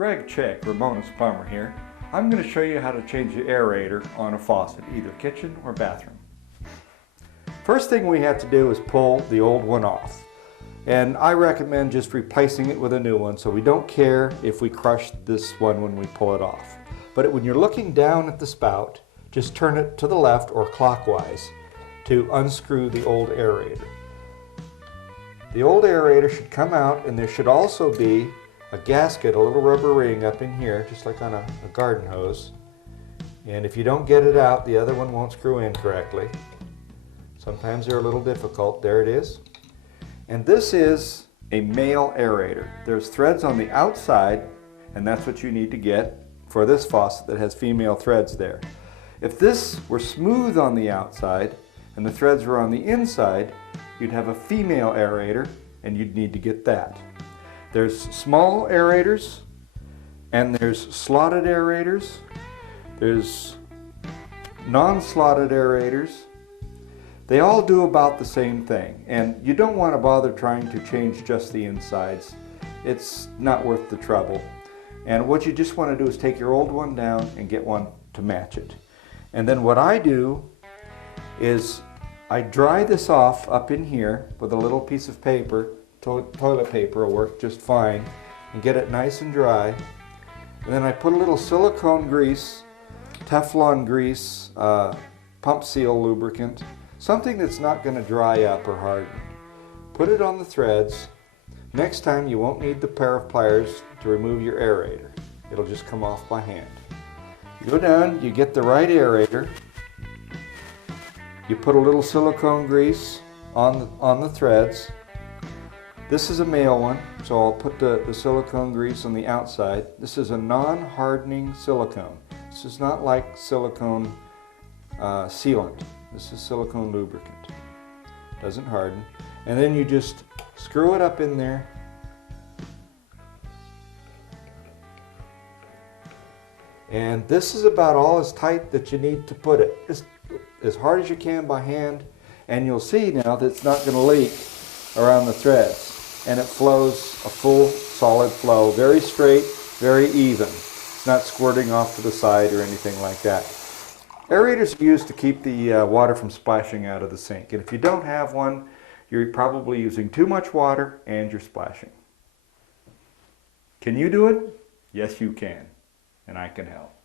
Greg Chick, Ramona's plumber here. I'm going to show you how to change the aerator on a faucet, either kitchen or bathroom. First thing we have to do is pull the old one off. And I recommend just replacing it with a new one, so we don't care if we crush this one when we pull it off. But when you're looking down at the spout, just turn it to the left or clockwise to unscrew the old aerator. The old aerator should come out, and there should also be a gasket, a little rubber ring up in here, just like on a garden hose. And if you don't get it out, the other one won't screw in correctly. Sometimes they're a little difficult. There it is. And this is a male aerator. There's threads on the outside, and that's what you need to get for this faucet that has female threads there. If this were smooth on the outside and the threads were on the inside, you'd have a female aerator, and you'd need to get that. There's small aerators, and there's slotted aerators. There's non-slotted aerators. They all do about the same thing, and you don't want to bother trying to change just the insides. It's not worth the trouble. And what you just want to do is take your old one down and get one to match it. And then what I do is I dry this off up in here with a little piece of paper. Toilet paper will work just fine, and get it nice and dry. And then I put a little silicone grease, Teflon grease, pump seal lubricant, something that's not going to dry up or harden. Put it on the threads. Next time you won't need the pair of pliers to remove your aerator. It'll just come off by hand. You go down, you get the right aerator. You put a little silicone grease on the threads. This is a male one, so I'll put the silicone grease on the outside. This is a non-hardening silicone. This is not like silicone sealant. This is silicone lubricant. Doesn't harden. And then you just screw it up in there. And this is about all as tight that you need to put it. Just as hard as you can by hand. And you'll see now that it's not going to leak around the threads. And it flows a full solid flow, very straight, very even. It's not squirting off to the side or anything like that. Aerators are used to keep the water from splashing out of the sink. And if you don't have one, you're probably using too much water and you're splashing. Can you do it? Yes, you can. And I can help.